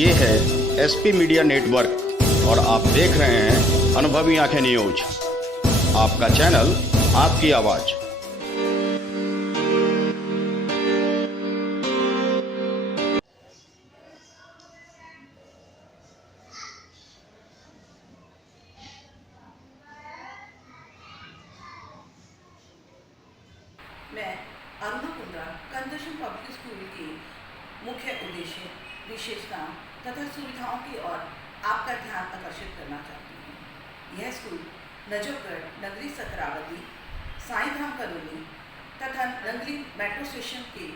ये है SP media network और आप देख रहे हैं अनुभवी आंखें न्यूज। आपका चैनल, आपकी आवाज। मैं Aruna Kundra conservation public school की मुख्य उद्देश्य, विशेषताओं तथा सुविधाओं की ओर आपका ध्यान आकर्षित करना चाहती हूँ। यह स्कूल नजफगढ़, नगरी सकरावती, साईं धाम कॉलोनी तथा रंगली मेट्रो स्टेशन के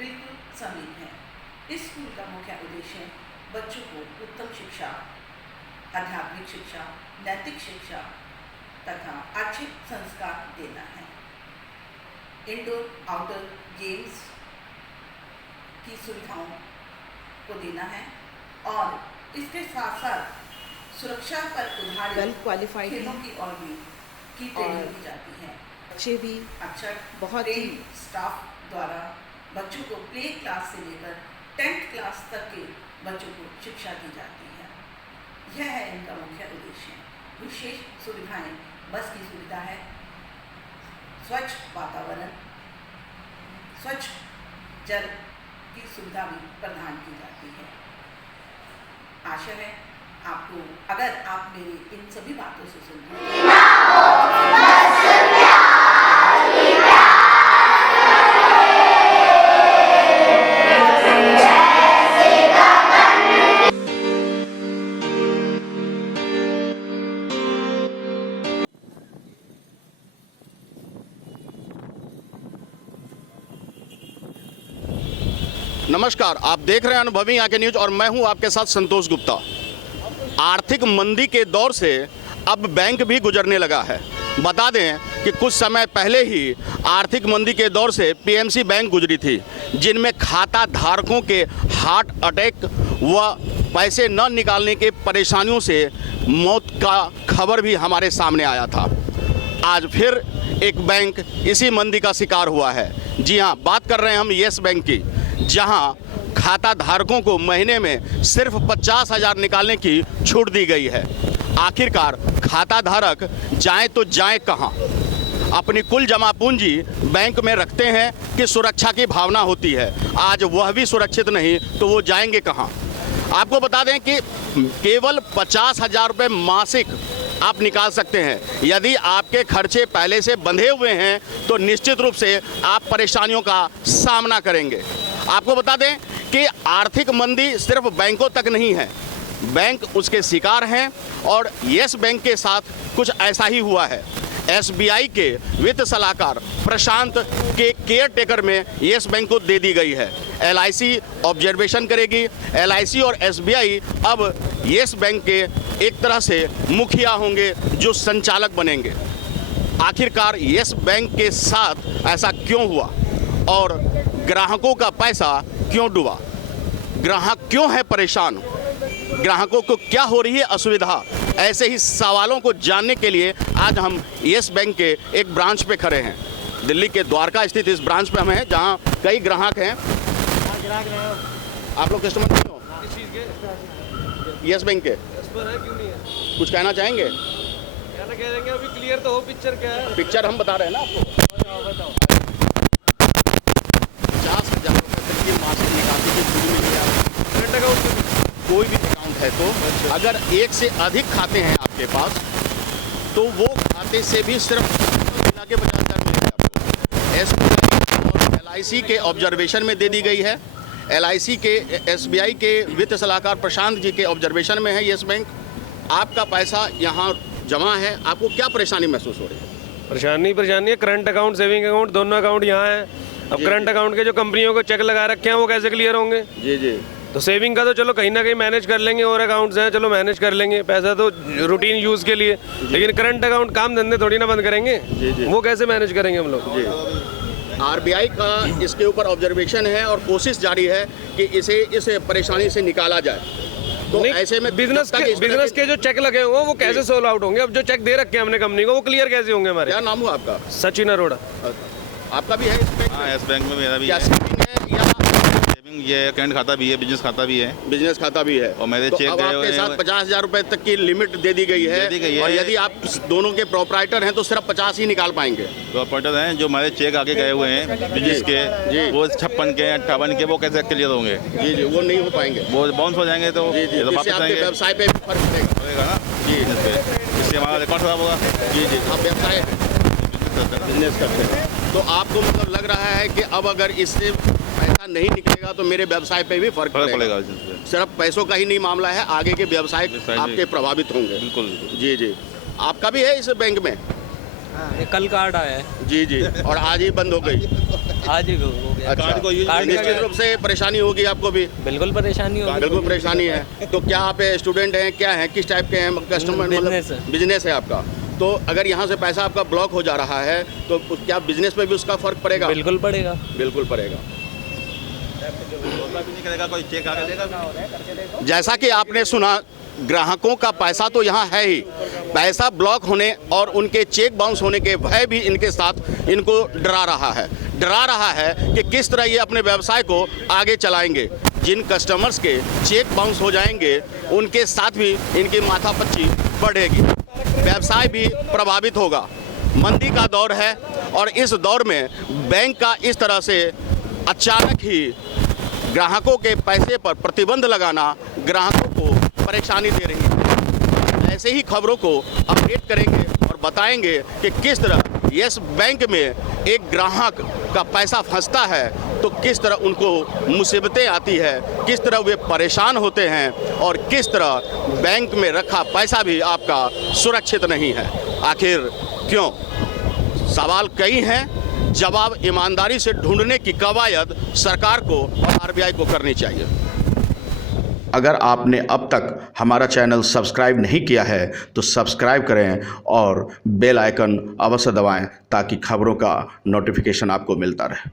बिल्कुल समीप है। इस स्कूल का मुख्य उद्देश्य बच्चों को उत्तम शिक्षा, आध्यात्मिक शिक्षा, नैतिक शिक्षा तथा अच्छे संस्कार देना है। इंडोर आउटडोर गेम्स की सुविधाओं को देना है और इसके साथ साथ सुरक्षा पर आधारित क्वालिफाइड खेलों की ओर भी की ट्रेनिंग दी जाती है। बच्चे भी अक्सर बहुत ही स्टाफ द्वारा बच्चों को प्ले क्लास से लेकर 10th क्लास तक के बच्चों को शिक्षा दी जाती है। यह है इनका मुख्य उद्देश्य। विशेष सुविधाएं, बस की सुविधा है, स्वच्छ वातावरण, स्वच्छ जल की सुविधा भी प्रदान की जाती है। आशा है आपको, अगर आप मेरी इन सभी बातों से सुनते नमस्कार, आप देख रहे हैं अनुभवी आंखें न्यूज और मैं हूं आपके साथ संतोष गुप्ता। आर्थिक मंदी के दौर से अब बैंक भी गुजरने लगा है। बता दें कि कुछ समय पहले ही आर्थिक मंदी के दौर से पीएमसी बैंक गुजरी थी, जिनमें खाता धारकों के हार्ट अटैक व पैसे न निकालने के परेशानियों से मौत का खबर भी हमारे सामने आया था। आज फिर एक बैंक इसी मंदी का शिकार हुआ है। जी हाँ, बात कर रहे हैं हम येस बैंक की, जहां खाता धारकों को महीने में सिर्फ 50,000 निकालने की छूट दी गई है। आखिरकार खाता धारक जाएं तो जाएं कहां? अपनी कुल जमा पूंजी बैंक में रखते हैं कि सुरक्षा की भावना होती है। आज वह भी सुरक्षित नहीं तो वो जाएंगे कहां? आपको बता दें कि केवल 50,000 रुपये मासिक आप निकाल सकते हैं। यदि आपके खर्चे पहले से बंधे हुए हैं तो निश्चित रूप से आप परेशानियों का सामना करेंगे। आपको बता दें कि आर्थिक मंदी सिर्फ बैंकों तक नहीं है, बैंक उसके शिकार हैं और येस बैंक के साथ कुछ ऐसा ही हुआ है। एसबीआई के वित्त सलाहकार प्रशांत के केयर टेकर में येस बैंक को दे दी गई है। एलआईसी ऑब्जर्वेशन करेगी। एलआईसी और एसबीआई अब येस बैंक के एक तरह से मुखिया होंगे, जो संचालक बनेंगे। आखिरकार येस बैंक के साथ ऐसा क्यों हुआ और ग्राहकों का पैसा क्यों डूबा? ग्राहक क्यों है परेशान? ग्राहकों को क्या हो रही है असुविधा? ऐसे ही सवालों को जानने के लिए आज हम येस बैंक के एक ब्रांच पे खड़े हैं। दिल्ली के द्वारका स्थित इस ब्रांच पे हम हैं, जहां कई ग्राहक हैं। आप लोग कस्टमर नहीं हो येस बैंक के? क्यों नहीं है? कुछ कहना चाहेंगे? कहना कह देंगे, अभी क्लियर तो हो पिक्चर क्या है। पिक्चर हम बता रहे हैं ना आपको। बताओ 50,000 रुपये तक की मासिक निकासी की पूरी मिली है। करंट अकाउंट कोई भी अकाउंट है तो अगर एक से अधिक खाते हैं आपके पास तो वो खाते से भी सिर्फ मिला के 50,000 मिलेगा आपको। एसबीआई और एलआईसी के ऑब्जर्वेशन में दे दी गई है। एलआईसी के, एसबीआई के वित्त सलाहकार प्रशांत जी के ऑब्जर्वेशन में है येस बैंक। आपका पैसा यहाँ जमा है, आपको क्या परेशानी महसूस हो रही है? परेशानी है। करंट अकाउंट, सेविंग अकाउंट, दोनों अकाउंट यहाँ है। अब करंट अकाउंट के जो कंपनियों को चेक लगा रखे हैं वो कैसे क्लियर होंगे? जी जी। तो सेविंग का तो चलो कहीं ना कहीं मैनेज कर लेंगे, और अकाउंट्स हैं चलो मैनेज कर लेंगे, पैसा तो रूटीन यूज़ के लिए। लेकिन करंट अकाउंट काम धंधे थोड़ी ना बंद करेंगे, वो कैसे मैनेज करेंगे हम लोग? जी। आरबीआई का इसके ऊपर ऑब्जर्वेशन है और कोशिश जारी है कि इसे इस परेशानी से निकाला जाए। तो ऐसे में बिजनेस के जो चेक लगे हुए वो कैसे सोल्व आउट होंगे? अब जो चेक दे रखे हैं हमने कंपनी को वो क्लियर कैसे होंगे हमारे? क्या नाम हुआ आपका? सचिन अरोड़ा। आपका भी है इस बैंक में? हाँ, इस बैंक में मेरा भी क्या है। सेविंग है या ये करंट खाता भी है, बिजनेस खाता भी है, बिजनेस खाता भी है। और मेरे तो चेक अब गए आपके हुए साथ हैं। 50,000 रुपए तक की लिमिट दे दी गई है, दे दी गई है। और यदि आप दोनों के प्रोपराइटर हैं तो सिर्फ 50 ही निकाल पाएंगे। तो ऑपरेटर हैं जो हमारे चेक आगे गए हुए हैं बिजनेस जी। के, वो 56 के 58 के, वो कैसे क्लियर होंगे? जी जी, वो नहीं हो पाएंगे। वो बाउंस हो जाएंगे तो जी जी, ये तो इससे वापस आपके आएंगे, व्यवसाय पे भी फर्क पड़ेगा। होएगा ना जी। बिजनेस पे, इससे हमारा रिकॉर्ड खराब होगा। जी जी, आप व्यवसाय बिजनेस करते हैं, तो आपको मतलब लग रहा है कि अब अगर इससे पैसा नहीं निकलेगा तो मेरे व्यवसाय पे भी फर्क फर्क पड़ेगा। पड़ेगा बिजनेस पे, सिर्फ पैसों का ही नहीं मामला है, आगे के व्यवसाय व्यवसाय भी- आपके प्रभावित होंगे। बिल्कुल। जी जी, आपका भी है इस बैंक में? ये कल कार्ड आया है, जी जी, और आज ही बंद हो गई। आज ही हो गया। अच्छा, कार्ड को यूज कार्ड निश्चित का- रूप से परेशानी होगी आपको भी। बिल्कुल परेशानी होगी। बिल्कुल परेशानी है। तो क्या आप स्टूडेंट हैं, क्या हैं, किस टाइप के हैं कस्टमर? बिजनेस है। बिजनेस है आपका। तो अगर यहाँ से पैसा आपका ब्लॉक हो जा रहा है तो क्या बिजनेस पे भी उसका फर्क पड़ेगा? बिल्कुल पड़ेगा। बिल्कुल पड़ेगा। भी नहीं करेगा, कोई चेक आगे देगा। जैसा कि आपने सुना, ग्राहकों का पैसा तो यहाँ है ही, पैसा ब्लॉक होने और उनके चेक बाउंस होने के भय भी इनके साथ इनको डरा रहा है कि किस तरह ये अपने व्यवसाय को आगे चलाएंगे। जिन कस्टमर्स के चेक बाउंस हो जाएंगे उनके साथ भी इनकी माथापच्ची बढ़ेगी, व्यवसाय भी प्रभावित होगा। मंदी का दौर है और इस दौर में बैंक का इस तरह से अचानक ही ग्राहकों के पैसे पर प्रतिबंध लगाना ग्राहकों को परेशानी दे रही है। ऐसे ही खबरों को अपडेट करेंगे और बताएंगे कि किस तरह यस बैंक में एक ग्राहक का पैसा फंसता है तो किस तरह उनको मुसीबतें आती है, किस तरह वे परेशान होते हैं और किस तरह बैंक में रखा पैसा भी आपका सुरक्षित नहीं है। आखिर क्यों? सवाल कई हैं, जवाब ईमानदारी से ढूंढने की कवायद सरकार को और आरबीआई को करनी चाहिए। अगर आपने अब तक हमारा चैनल सब्सक्राइब नहीं किया है तो सब्सक्राइब करें और बेल आइकन अवश्य दबाएं ताकि खबरों का नोटिफिकेशन आपको मिलता रहे।